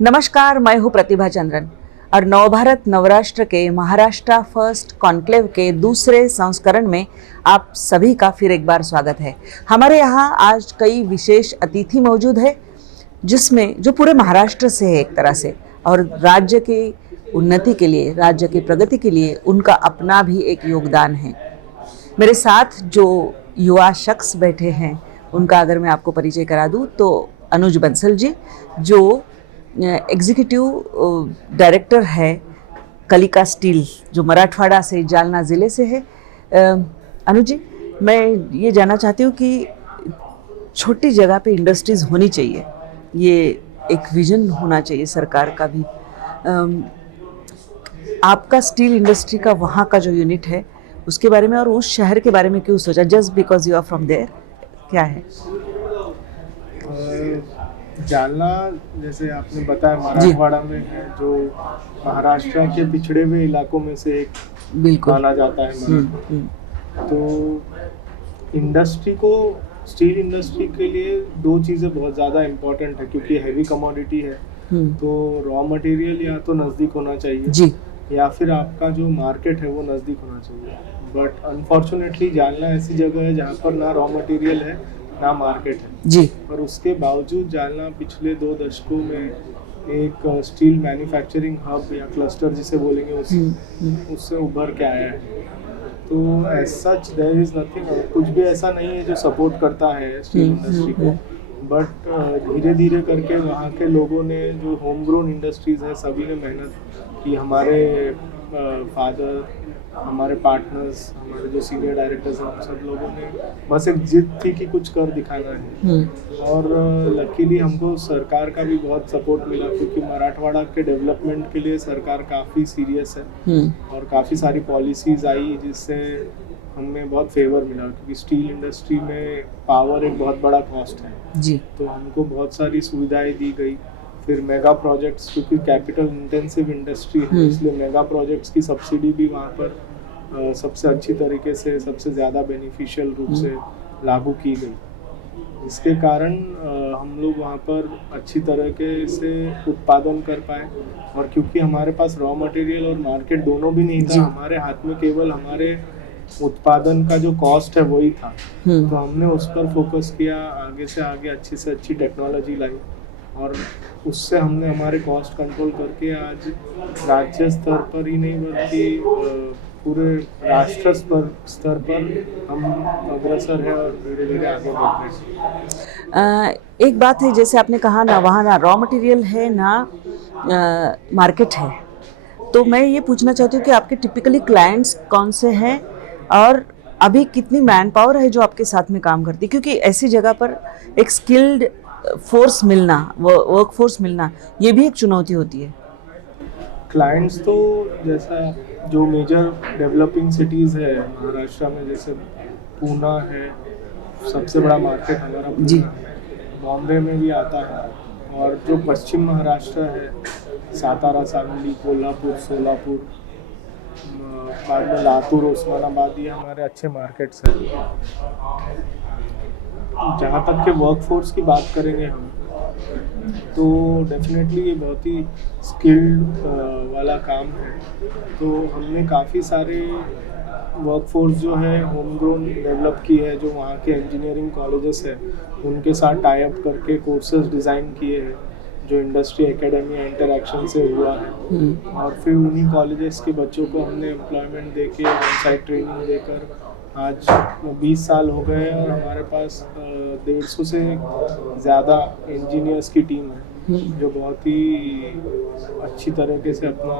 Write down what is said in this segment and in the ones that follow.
नमस्कार, मैं हूँ प्रतिभा चंद्रन और नवभारत नवराष्ट्र के महाराष्ट्र फर्स्ट कॉन्क्लेव के दूसरे संस्करण में आप सभी का फिर एक बार स्वागत है। हमारे यहाँ आज कई विशेष अतिथि मौजूद है जिसमें जो पूरे महाराष्ट्र से है एक तरह से, और राज्य की उन्नति के लिए, राज्य की प्रगति के लिए उनका अपना भी एक योगदान है। मेरे साथ जो युवा शख्स बैठे हैं उनका अगर मैं आपको परिचय करा दूँ तो अनुज बंसल जी, जो एग्जीक्यूटिव डायरेक्टर है कलिका स्टील, जो मराठवाड़ा से, जालना ज़िले से है। अनुज जी, मैं ये जानना चाहती हूँ कि छोटी जगह पे इंडस्ट्रीज़ होनी चाहिए, ये एक विजन होना चाहिए सरकार का भी। आपका स्टील इंडस्ट्री का वहाँ का जो यूनिट है उसके बारे में और उस शहर के बारे में क्यों सोचा, just because you are from there, क्या है? जालना, जैसे आपने बताया, मराठवाड़ा में है, जो महाराष्ट्र के पिछड़े हुए इलाकों में से एक माना जाता है। तो इंडस्ट्री को, स्टील इंडस्ट्री के लिए दो चीज़ें बहुत ज़्यादा इम्पोर्टेंट है, क्योंकि हैवी कमोडिटी है। तो रॉ मटेरियल या तो नज़दीक होना चाहिए जी, या फिर आपका जो मार्केट है वो नज़दीक होना चाहिए। बट अनफॉर्चुनेटली जालना ऐसी जगह है जहाँ पर ना रॉ मटेरियल है ना मार्केट है जी। पर उसके बावजूद जालना पिछले 2 दशकों में एक स्टील मैन्युफैक्चरिंग हब या क्लस्टर जिसे बोलेंगे उससे उभर के आया है। तो as such there is nothing, कुछ भी ऐसा नहीं है जो सपोर्ट करता है स्टील इंडस्ट्री को। बट धीरे धीरे करके वहाँ के लोगों ने, जो होम ग्रोन इंडस्ट्रीज है, सभी ने मेहनत की। हमारे फादर, हमारे पार्टनर्स, हमारे जो सीनियर डायरेक्टर्स हैं, सब लोगों ने बस एक जिद थी कि कुछ कर दिखाना है। और लकीली हमको सरकार का भी बहुत सपोर्ट मिला, क्योंकि मराठवाड़ा के डेवलपमेंट के लिए सरकार काफ़ी सीरियस है और काफ़ी सारी पॉलिसीज़ आई जिससे हमें बहुत फेवर मिला, क्योंकि स्टील इंडस्ट्री में पावर एक बहुत बड़ा कॉस्ट है जी। तो हमको बहुत सारी सुविधाएं दी गई। फिर मेगा प्रोजेक्ट्स, क्योंकि कैपिटल इंटेंसिव इंडस्ट्री है, इसलिए मेगा प्रोजेक्ट्स की सब्सिडी भी वहाँ पर सबसे अच्छी तरीके से, सबसे ज़्यादा बेनिफिशियल रूप से लागू की गई। इसके कारण हम लोग वहाँ पर अच्छी तरीके से उत्पादन कर पाए। और क्योंकि हमारे पास रॉ मटेरियल और मार्केट दोनों भी नहीं था, हमारे हाथ में केवल हमारे उत्पादन का जो कॉस्ट है वही था। तो हमने उस पर फोकस किया, आगे से आगे अच्छी से अच्छी टेक्नोलॉजी लाई और उससे हमने हमारे कॉस्ट कंट्रोल करके आज राज्य स्तर पर ही नहीं बल्कि पूरे राष्ट्र स्तर पर हम अग्रसर है और धीरे धीरे आगे बढ़ रहे हैं। एक बात है, जैसे आपने कहा ना, वहाँ ना रॉ मटेरियल है ना मार्केट है, तो मैं ये पूछना चाहती हूँ कि आपके टिपिकली क्लाइंट्स कौन से हैं और अभी कितनी मैन पावर है जो आपके साथ में काम करती है, क्योंकि ऐसी जगह पर एक स्किल्ड फोर्स मिलना, वर्क फोर्स मिलना, ये भी एक चुनौती होती है। क्लाइंट्स तो जैसा जो मेजर डेवलपिंग सिटीज़ है महाराष्ट्र में, जैसे पूना है, सबसे बड़ा मार्केट हमारा पूना है, बॉम्बे में भी आता है। और जो पश्चिम महाराष्ट्र है, सातारा, सांगली, कोल्हापुर, सोलापुर, बाद में लातूर, उस्मानाबाद, ये हमारे अच्छे मार्केट्स हैं। जहाँ तक के वर्कफोर्स की बात करेंगे हम, तो डेफिनेटली ये बहुत ही स्किल्ड वाला काम है। तो हमने काफ़ी सारे वर्कफोर्स जो है होम ग्रोन डेवलप की है, जो वहाँ के इंजीनियरिंग कॉलेजेस हैं उनके साथ टाई अप करके कोर्सेज डिज़ाइन किए हैं, जो इंडस्ट्री एकेडमी इंटरैक्शन से हुआ है। और फिर उन्हीं कॉलेजेस के बच्चों को हमने एम्प्लॉयमेंट देके, ऑन साइट ट्रेनिंग देकर आज 20 साल हो गए और हमारे पास 150 से ज़्यादा इंजीनियर्स की टीम है, जो बहुत ही अच्छी तरीके से अपना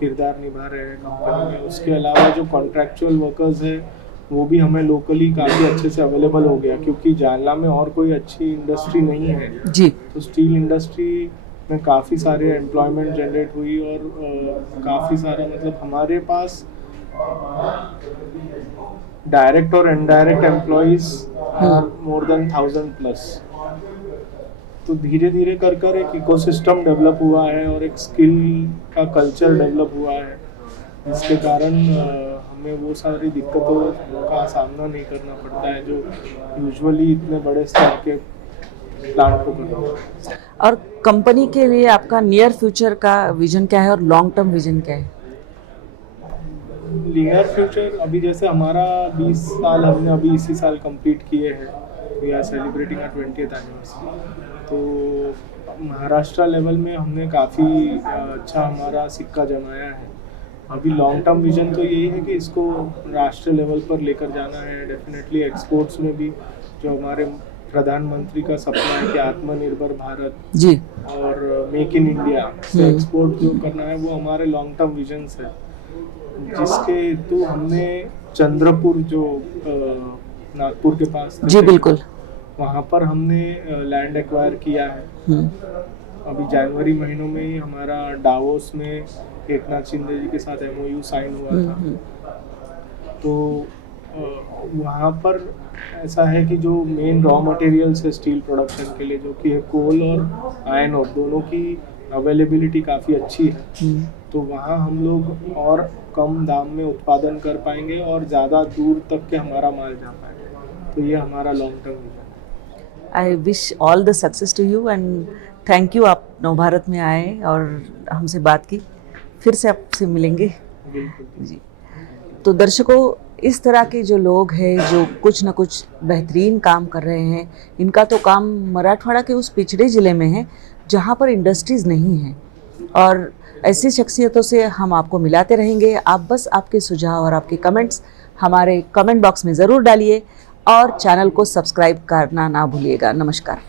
किरदार निभा रहे हैं कंपनी में। उसके अलावा जो कॉन्ट्रैक्चुअल वर्कर्स हैं वो भी हमें लोकली काफ़ी अच्छे से अवेलेबल हो गया, क्योंकि जालना में और कोई अच्छी इंडस्ट्री नहीं है जी। तो स्टील इंडस्ट्री में काफ़ी सारे एम्प्लॉयमेंट जनरेट हुई और काफ़ी सारा, मतलब हमारे पास डायरेक्ट और इनडायरेक्ट एम्प्लॉइज मोर देन 1000+। तो धीरे धीरे कर एक इकोसिस्टम डेवलप हुआ है और एक स्किल का कल्चर डेवलप हुआ है, जिसके कारण हमें वो सारी दिक्कतों का सामना नहीं करना पड़ता है जो यूजुअली इतने बड़े स्तर के प्लांट को करना है। और कंपनी के लिए आपका नियर फ्यूचर का विजन क्या है और लॉन्ग टर्म विजन क्या है? नियर फ्यूचर अभी जैसे हमारा 20 साल हमने अभी इसी साल कंप्लीट किए हैं, we are celebrating our 20th anniversary. तो महाराष्ट्र लेवल में हमने काफ़ी अच्छा हमारा सिक्का जमाया है। अभी लॉन्ग टर्म विजन तो यही है कि इसको राष्ट्रीय लेवल पर लेकर जाना है। डेफिनेटली एक्सपोर्ट्स में भी जो हमारे प्रधानमंत्री का सपना है कि आत्मनिर्भर भारत जी और मेक इन इंडिया से एक्सपोर्ट जो करना है, वो हमारे लॉन्ग टर्म विजन्स है, जिसके तो हमने चंद्रपुर जो नागपुर के पास जी बिल्कुल वहाँ पर हमने लैंड एक्वायर किया है। अभी जनवरी महीनों में ही हमारा डावोस में एकनाथ शिंदे जी के साथ MOU साइन हुआ था। तो वहाँ पर ऐसा है कि जो मेन रॉ मटेरियल्स है स्टील प्रोडक्शन के लिए, जो कि है कोल और आयरन और दोनों की अवेलेबिलिटी काफ़ी अच्छी है। तो वहाँ हम लोग और कम दाम में उत्पादन कर पाएंगे और ज़्यादा दूर तक के हमारा माल जा पाएगा। तो ये हमारा लॉन्ग टर्म विजन है। I wish all the success to you and thank you, आप नवभारत में आए और हमसे बात की। फिर से आपसे मिलेंगे जी। तो दर्शकों, इस तरह के जो लोग हैं जो कुछ न कुछ बेहतरीन काम कर रहे हैं, इनका तो काम मराठवाड़ा के उस पिछड़े ज़िले में है जहाँ पर इंडस्ट्रीज़ नहीं हैं, और ऐसी शख्सियतों से हम आपको मिलाते रहेंगे। आप बस आपके सुझाव और आपके कमेंट्स हमारे कमेंट बॉक्स में ज़रूर डालिए और चैनल को सब्सक्राइब करना ना भूलिएगा। नमस्कार।